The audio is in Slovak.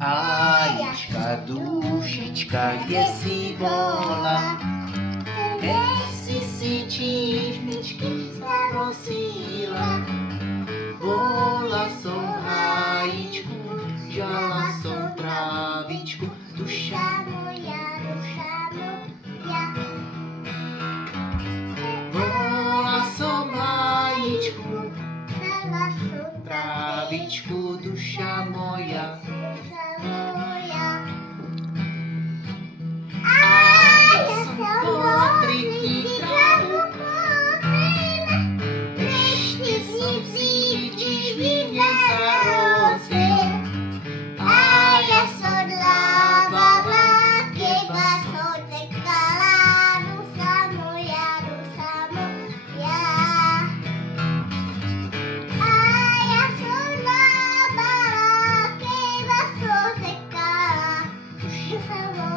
Ajička, dušička, kde si bola? Keď si čížničky zarosila, bola som v hájičku, žala som trávičku, duša moja, duša moja. Bola som v hájičku, žala som trávičku, duša moja. If I